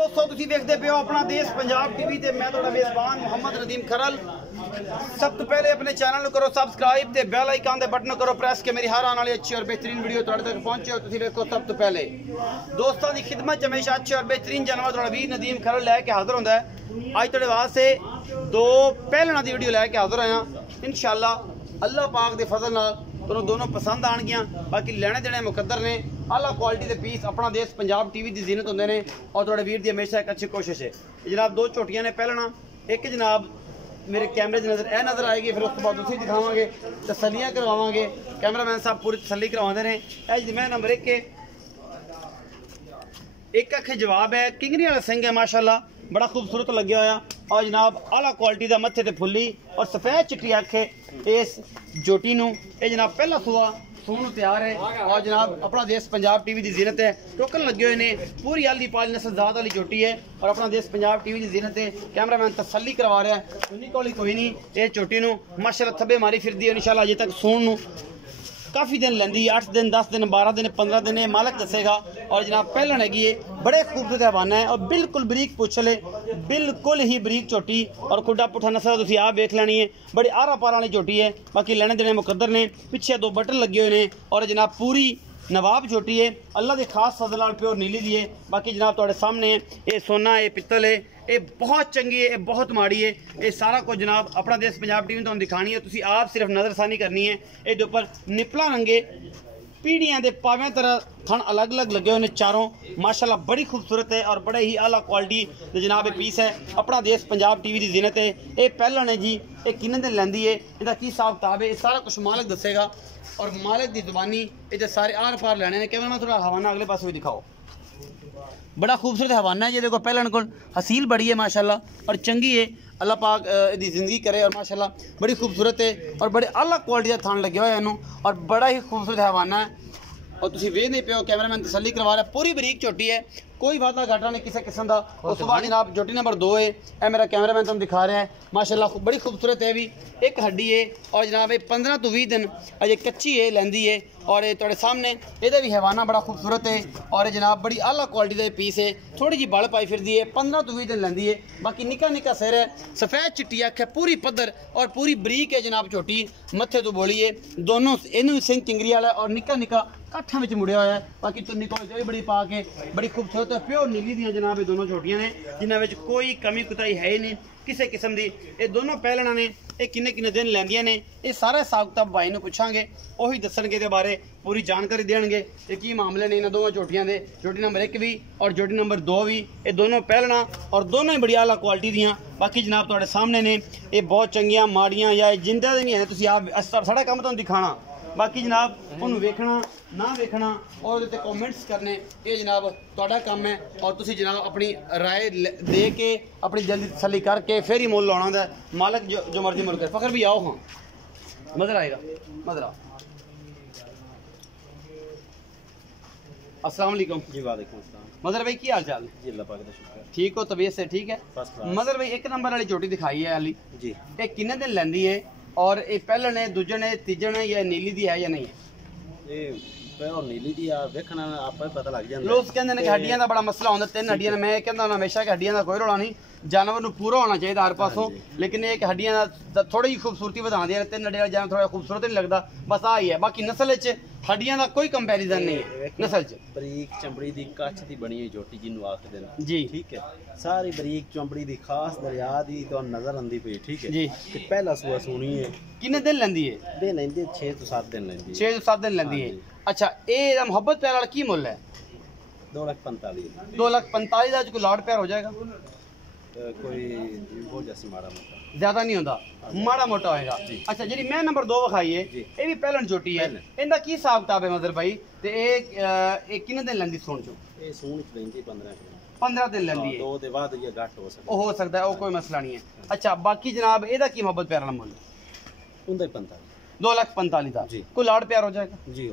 दोस्तों तुसी देखते पे हो अपना देश पंजाब टीवी ते मैं थोड़ा मेजबान मोहम्मद नदीम खरल। सब तो पहले अपने चैनल करो सब्सक्राइब ते बेल आइकन दे बटन करो प्रेस के मेरी हर आने वाली अच्छी और बेहतरीन वीडियो तुहाडे तक पहुंचे। तुसी देखो सब तो पहले दोस्तों की खिदमत हमेशा अच्छे और बेहतरीन जानवर थोड़ा वीर नदीम खरल लैके हाजिर होंदा है। अज तुहाडे वास्ते दो पहलना दी वीडियो लैके हाजिर आया। इंशाअल्लाह अल्लाह पाक दे फजल नाल तुहानू दोनों पसंद आन गया। बाकी लेने देने मुकद्दर ने आला क्वालिटी के पीस अपना देश पंजाब टीवी की जीनत होंगे ने और थोड़े वीर की हमेशा एक अच्छी कोशिश है। जनाब दो झोटियां ने पहलना एक जनाब मेरे कैमरे नज़र आएगी, फिर उस बाद उसी दिखावे तसलियाँ करवावे। कैमरामैन साहब पूरी तसली करवाते हैं। यह मैं नंबर एक अखे जवाब है किंगरी वाला सिंह है माशाल्लाह बड़ा खूबसूरत लगे होया और जनाब आला क्वालिटी का मत्थे ते फुल्ली और सफेद चिट्टी अख है इस जोटी नू। ये जनाब पहला सूआ सून तैयार है और जनाब अपना देश पंजाब टीवी की जीनत है। टोकन लगे हुए ने पूरी आली पाली नस्ल जात वाली चोटी है और अपना देश पंजाब टीवी की जीनत है। कैमरामैन तसल्ली करवा रहा है उन्नी कोली कोई नहीं। ये चोटी नू माशाल्लाह थब्बे मारी फिरदी है। इंशाल्लाह अजे तक सून नू काफ़ी दिन लेंदी 8 दिन 10 दिन 12 दिन 15 दिन मालक दसेगा। और जनाब पहलन हैगी है बड़े खूबसूरत हवाना है और बिल्कुल बरीक पुछले बिल्कुल ही बरीक चोटी और खुडा पुठा नस्ल तुसी आप देख लेनी है। बड़ी आरा पारा वाली चोटी है। बाकी लेने देने मुकद्दर ने पिछे दो बटन लगे हुए हैं और जनाब पूरी नवाब चोटी है अल्लाह के खास फजल नाल प्योर नीली दी है। बाकी जनाब तुहाडे सामने ये सोना ये पित्तल है ये बहुत चंगी है ये बहुत माड़ी है। ये सारा कुछ जनाब अपना देश पंजाब टीवी तुहानू दिखानी है। तुसी आप सिर्फ नज़रसानी करनी है। ये ऊपर निपला रंगे पीढ़ियां दे पावें तरह थन अलग अलग लगे हुए हैं चारों माशाल्लाह बड़ी खूबसूरत है और बड़े ही आला क्वालिटी दे जनाब ये पीस है। अपना देश पंजाब टीवी की जीनत है। ये पहलन है जी ये किन्ने दिन लैंदी है इसका की हिसाब किताब है ये सारा कुछ मालिक दसेगा और मालिक की जुबानी ये सारे आर पार लैने ने। कैमरा थोड़ा हवाना अगले पास भी दिखाओ। बड़ा खूबसूरत हवाना है। ये देखो पहलन को हसील बड़ी है माशाल्लाह और चंगी है। अल्लाह पाक इसकी ज़िंदगी करे और माशाल्लाह बड़ी खूबसूरत है और बड़े अलग क्वालिटी का थान लगे हुए हैं और बड़ा ही खूबसूरत हवाना है। और तुम वेख नहीं पे हो कैमरामैन तसल्ली करवा रहा है पूरी बरीक चोटी है कोई वादा घाटा नहीं किसी किस्म का। उस बाद जनाब चोटी नंबर 2 है यह मेरा कैमरामैन तुम दिखा रहा है माशाल्लाह बड़ी खूबसूरत है भी एक हड्डी है और जनाब ये 15 तो 20 दिन अजय कच्ची है लैंदी है और ये थोड़े सामने ये भी हैवाना बड़ा खूबसूरत है और ये जनाब बड़ी आला क्वालिटी का पीस है। थोड़ी जी बल पाई फिरदी है 15 तो 20 दिन लैंदी है। बाकी निका निका सिर है सफेद चिट्टी अख है पूरी पद्धर और पूरी बरीक है जनाब चोटी मत्थे तो बोली है दोनों इनू सिंह चिंगरी वाला और निका निका काठा में मुड़िया हुआ है। बाकी तुन्नी कोई बड़ी पा के बड़ी खूबसूरत प्योर नीली दी जनाब ये दोनों छोटियां ने जिन्होंने कोई कमी कुताई है ही नहीं किसी किस्म की। ये दोनों पहलना ने ये किन्ने किन्ने दिन लैंदियां ने ये सारा हिसाब किताब भाई ने पूछांगे वही दसणगे दे बारे पूरी जानकारी देंगे ये की मामले ने इन्होंने दोनों चोटियां दे। चोटी नंबर 1 भी और चोटी नंबर 2 भी ये दोनों पहलना और दोनों ही बड़ी आला क्वालिटी दियाँ। बाकी जनाब तुहाडे सामने ने ये बहुत चंगियां माड़ियां या जिंदा नहीं है तुसीं आप साढ़ा काम तुहानू दिखाना। बाकी जनाब उन्होंने वेखना ना वेखना और कमेंट्स करने ये जनाब तुहाडा काम है और तुसी जनाब अपनी राय दे के अपनी जल्दी तसल्ली करके फिर ही मुल लाना होंदा है। मालक जो मर्जी मुल करे। फखर भी आओ हाँ मज़र आएगा मज़र आओ। अस्सलाम वालेकुम जी। वालेकुम अस्सलाम। मज़र भाई की हाल चाल जी अल्लाह पाक दा शुक्र ठीक हो तबीयत से ठीक है। मज़र भाई 1 नंबर वाली चोटी दिखाई है अली जी ये किन्ने दिन लैंदी है और ये पहलन है दूजन है तीजन है या नीली दी है या नहीं है। ये और नीली दी आ देखना आप पता लग जांदा। लोग कहंदे ने कि हड्डियां दा बड़ा मसला होंदा 3 हड्डियां मैं कहंदा हमेशा कि हड्डियां दा कोई रोला नहीं जानवर नूं पूरा होना चाहिए हर पासों। लेकिन ये हड्डियां दा थोड़ी खूबसूरती बढ़ांदियां ने 3 हड्डियां जानवर थोड़ा खूबसूरत नहीं लगता बस आ ही है। बाकी नस्ल च हड्डियां दा कोई कंपैरिजन नहीं है नस्ल च बरीक चमड़ी दी कच्छ दी बनी हुई जोटी जिन्नू आखदे ने जी ठीक है सारी बरीक चमड़ी दी खास दरिया दी तो नजर आंदी पई ठीक है जी। ते पहला सुआ सुनी है किन्ने दिन लैंदी है दिन लेंदी 6 तो 7 दिन लेंदी 6 तो 7 दिन लैंदी है। अच्छा ये मोहब्बत प्यार वाला की मुल है 2,45,000 2,45,000 कोई लाड प्यार हो जाएगा कोई हो जैसे माड़ा मोटा ज्यादा नहीं होता माड़ा मोटा होएगा। अच्छा जी मैं नंबर 2 विखाई है ये भी पहलन चोटी है इनका की हिसाब किताब है मदर भाई ते एक किन्ने दिन लैंदी सुन चो ये सुन च लेंदी 15 दिन लैंदी है दो दे बाद ये घट हो सकता है वो कोई मसला नहीं है। अच्छा बाकी जनाब एदा की मोहब्बत प्यार वाला मुल उनदा 2,45,000 का कोई लाड प्यार हो जाएगा जी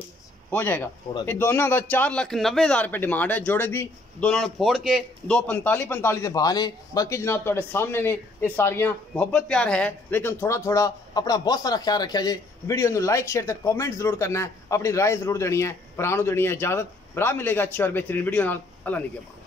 हो जाएगा। ये दोनों का 4,90,000 रुपये डिमांड है जोड़े दी दोनों ने फोड़ के 2,45,45 के भाव ने। बाकी जनाब तुहाडे सामने ने ये सारियां मोहब्बत प्यार है लेकिन थोड़ा थोड़ा अपना बहुत सारा ख्याल रखा जे। वीडियो को लाइक शेयर ते कमेंट जरूर करना है अपनी राय जरूर देनी है भरा देनी है। इजाजत भरा मिलेगा अच्छी और बेहतरीन वीडियो नाल। अल्लाह निगहबान।